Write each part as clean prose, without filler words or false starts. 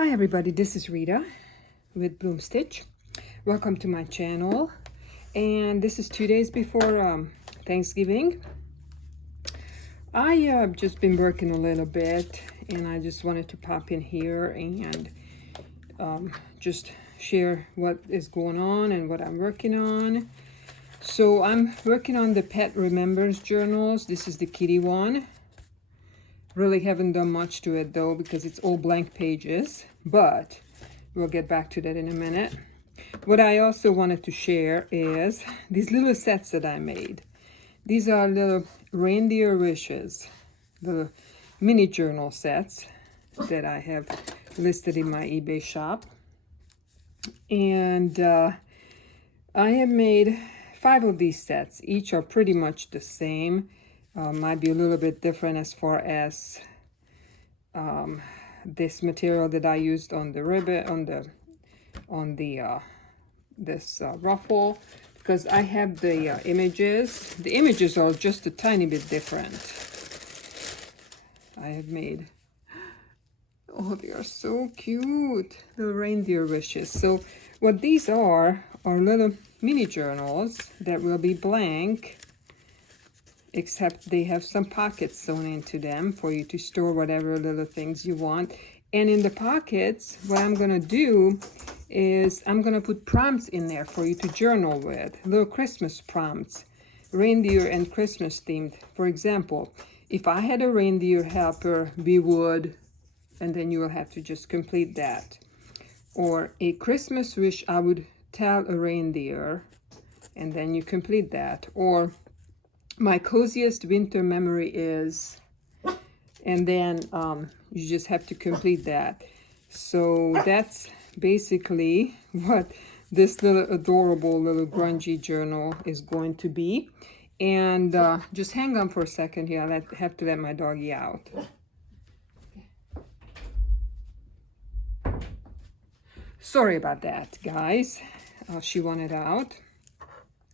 Hi everybody, this is Rita with Bloom Stitch. Welcome to my channel. And this is 2 days before Thanksgiving. I have just been working a little bit and I just wanted to pop in here and just share what is going on and what I'm working on. So I'm working on the Pet Remembrance Journals. This is the kitty one. Really haven't done much to it though because it's all blank pages, but we'll get back to that in a minute. What I also wanted to share is these little sets that I made. These are little Reindeer Wishes, the mini journal sets that I have listed in my eBay shop. And I have made 5 of these sets. Each are pretty much the same. Might be a little bit different as far as this material that I used on the ribbon, this ruffle, because I have the images. The images are just a tiny bit different. I have made, oh, they are so cute, the Reindeer Wishes. So what these are little mini journals that will be blank, except they have some pockets sewn into them for you to store whatever little things you want. And in the pockets, what I'm gonna do is I'm gonna put prompts in there for you to journal with, little Christmas prompts, reindeer and Christmas themed. For example, if I had a reindeer helper, we would, and then you will have to just complete that. Or a Christmas wish, I would tell a reindeer, and then you complete that. Or my coziest winter memory is, and then you just have to complete that. So that's basically what this little adorable little grungy journal is going to be. And just hang on for a second here. I have to let my doggy out. Sorry about that, guys. She wanted out.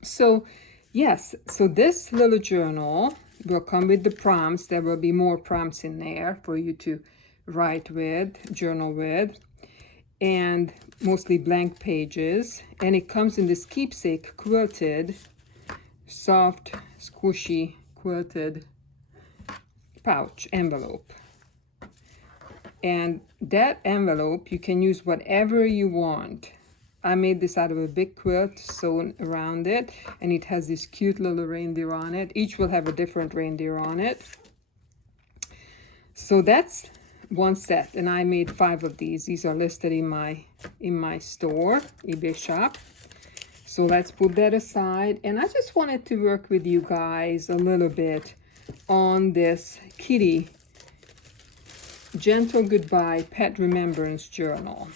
So yes, so this little journal will come with the prompts. There will be more prompts in there for you to write with, journal with, and mostly blank pages. And it comes in this keepsake quilted, soft, squishy quilted pouch envelope. And that envelope, you can use whatever you want. I made this out of a big quilt sewn around it, and it has this cute little reindeer on it. Each will have a different reindeer on it. So that's one set, and I made 5 of these. These are listed in my store, eBay shop. So let's put that aside. And I just wanted to work with you guys a little bit on this kitty Gentle Goodbye Pet Remembrance Journal.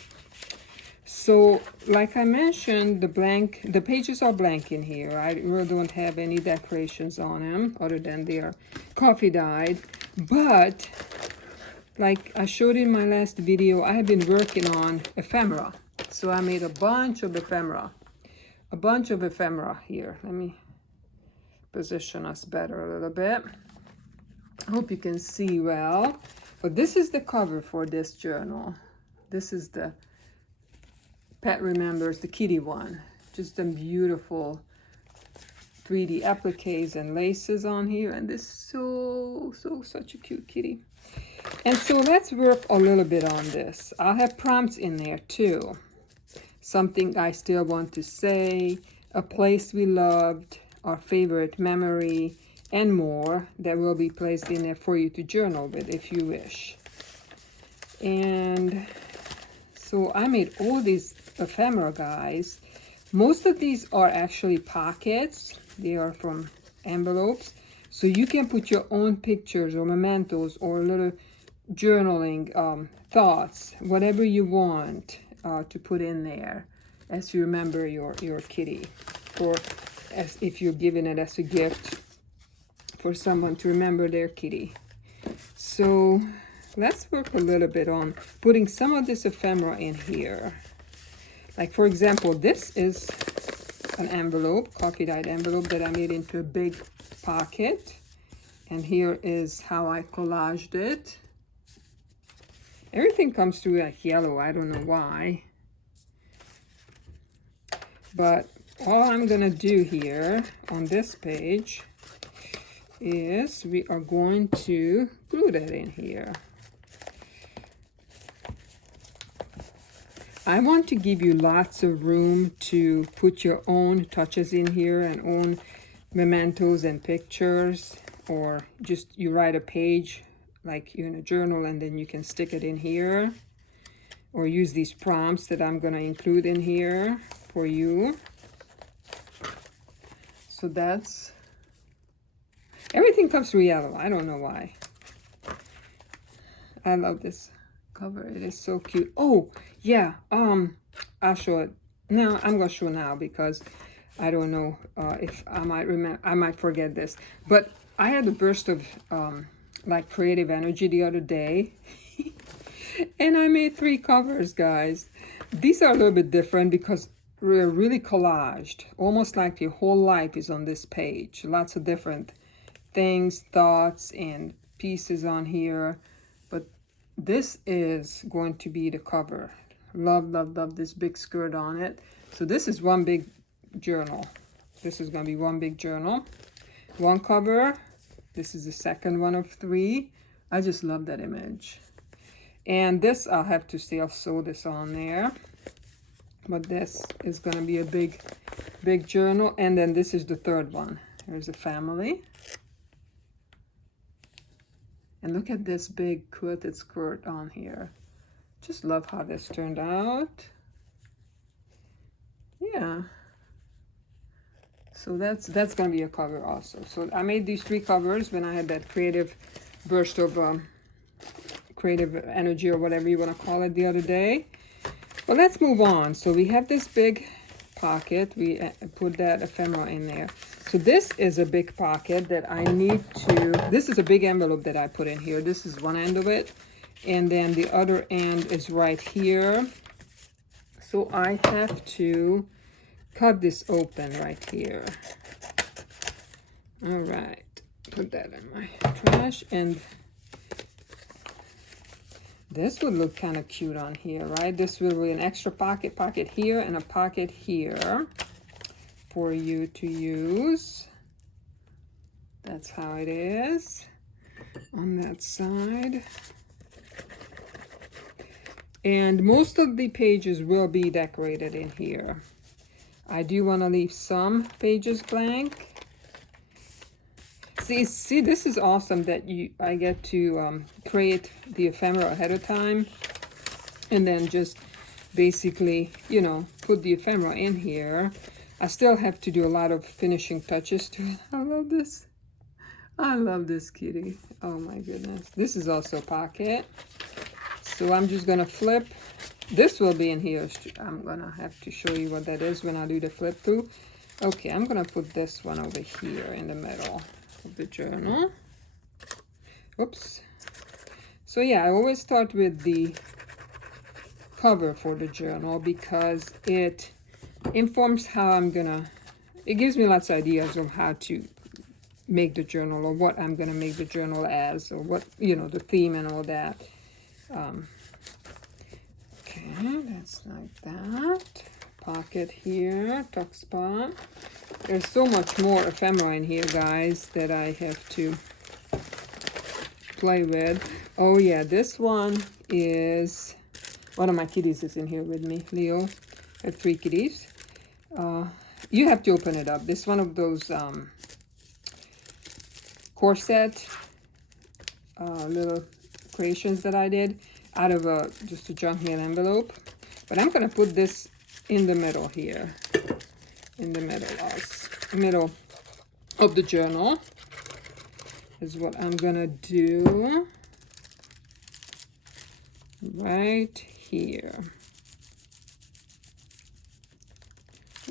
So, like I mentioned, the pages are blank in here. I really don't have any decorations on them other than they are coffee dyed. But, like I showed in my last video, I have been working on ephemera. So I made a bunch of ephemera. A bunch of ephemera here. Let me position us better a little bit. I hope you can see well. But this is the cover for this journal. This is the Pet Remembers, the kitty one. Just some beautiful 3D appliques and laces on here. And this such a cute kitty. And so let's work a little bit on this. I'll have prompts in there too. Something I still want to say, a place we loved, our favorite memory, and more that will be placed in there for you to journal with if you wish. And so I made all these ephemera, guys. Most of these are actually pockets. They are from envelopes. So you can put your own pictures or mementos or little journaling thoughts, whatever you want to put in there as you remember your kitty, or as if you're giving it as a gift for someone to remember their kitty. So let's work a little bit on putting some of this ephemera in here. Like, for example, this is an envelope, coffee dyed envelope that I made into a big pocket. And here is how I collaged it. Everything comes through like yellow. I don't know why. But all I'm gonna do here on this page is we are going to glue that in here. I want to give you lots of room to put your own touches in here and own mementos and pictures, or just you write a page like you're in a journal and then you can stick it in here, or use these prompts that I'm going to include in here for you. So that's everything comes through yellow. I don't know why. I love this cover. It is so cute. Oh yeah, I'll show it now. I'm gonna show now because I don't know if I might remember. I might forget this, but I had a burst of like creative energy the other day and I made 3 covers, guys. These are a little bit different because we're really collaged, almost like your whole life is on this page. Lots of different things, thoughts, and pieces on here. But this is going to be the cover. Love, love, love this big skirt on it. So this is one big journal. This is going to be one big journal. One cover. This is the second one of 3. I just love that image. And this, I'll have to still sew this on there. But this is going to be a big journal. And then this is the third one. Here's a family. And look at this big quilted skirt on here. Just love how this turned out. Yeah. So that's going to be a cover also. So I made these 3 covers when I had that creative burst of creative energy, or whatever you want to call it, the other day. Well, let's move on. So we have this big pocket. We put that ephemera in there. So this is a big pocket that I need to, this is a big envelope that I put in here. This is one end of it. And then the other end is right here. So I have to cut this open right here. All right, put that in my trash. And this would look kind of cute on here, right? This will be an extra pocket here and a pocket here for you to use. That's how it is on that side. And most of the pages will be decorated in here. I do want to leave some pages blank. See, this is awesome that I get to create the ephemera ahead of time, and then just basically, you know, put the ephemera in here. I still have to do a lot of finishing touches to it. I love this. I love this kitty. Oh my goodness. This is also a pocket. So I'm just gonna flip. This will be in here. I'm gonna have to show you what that is when I do the flip through. Okay, I'm gonna put this one over here in the middle of the journal. Oops. So yeah, I always start with the cover for the journal because it informs how I'm gonna, it gives me lots of ideas of how to make the journal, or what I'm gonna make the journal as, or what, you know, the theme and all that. Okay, that's like that. Pocket here, tuck spot. There's so much more ephemera in here, guys, that I have to play with. Oh yeah, this one is, one of my kitties is in here with me, Leo. I have 3 kitties. You have to open it up. This is one of those corset little creations that I did out of just a junk mail envelope. But I'm gonna put this in the middle here, in the middle of the journal is what I'm gonna do right here.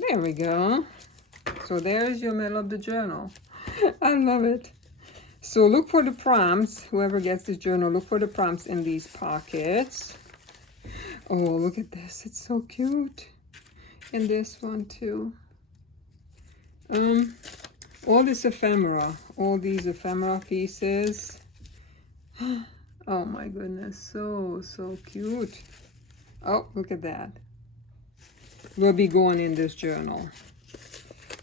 There we go. So there's your middle of the journal. I love it. So look for the prompts. Whoever gets this journal, look for the prompts in these pockets. Oh, look at this. It's so cute. And this one too. All this ephemera, all these ephemera pieces. Oh my goodness, so cute. Oh, look at that. Will be going in this journal.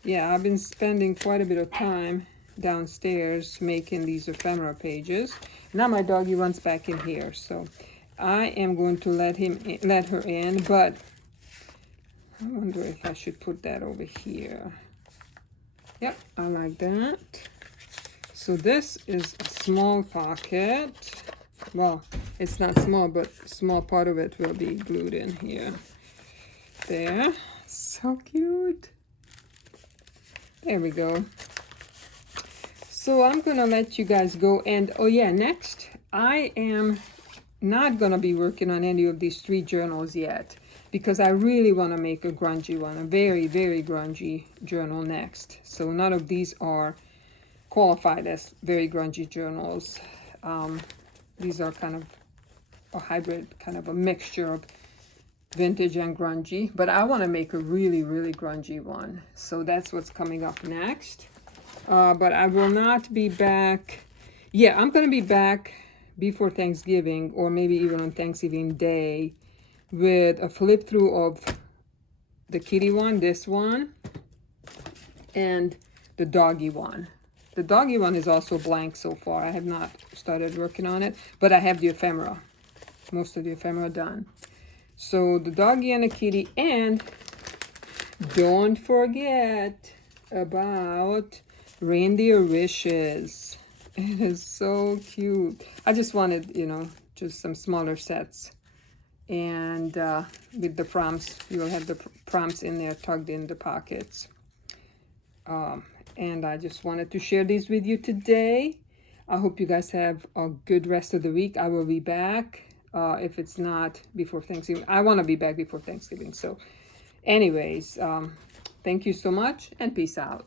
Yeah, I've been spending quite a bit of time downstairs making these ephemera pages. Now my doggy runs back in here, so I am going to let her in, but I wonder if I should put that over here. Yep, I like that. So this is a small pocket. Well, it's not small, but a small part of it will be glued in here. There, so cute. There we go. So I'm gonna let you guys go, and oh yeah, next I am not gonna be working on any of these 3 journals yet, because I really want to make a grungy one, a very grungy journal next. So none of these are qualified as very grungy journals. These are kind of a hybrid, kind of a mixture of vintage and grungy, but I want to make a really grungy one. So that's what's coming up next. But I will not be back. Yeah, I'm going to be back before Thanksgiving, or maybe even on Thanksgiving Day, with a flip through of the kitty one, this one, and the doggy one. The doggy one is also blank so far. I have not started working on it, but I have the ephemera, most of the ephemera done. So the doggy and the kitty, and don't forget about Reindeer Wishes. It is so cute. I just wanted, you know, just some smaller sets. And with the prompts, you will have the prompts in there tucked in the pockets. And I just wanted to share these with you today. I hope you guys have a good rest of the week. I will be back if it's not before Thanksgiving. I want to be back before Thanksgiving. So anyways, thank you so much, and peace out.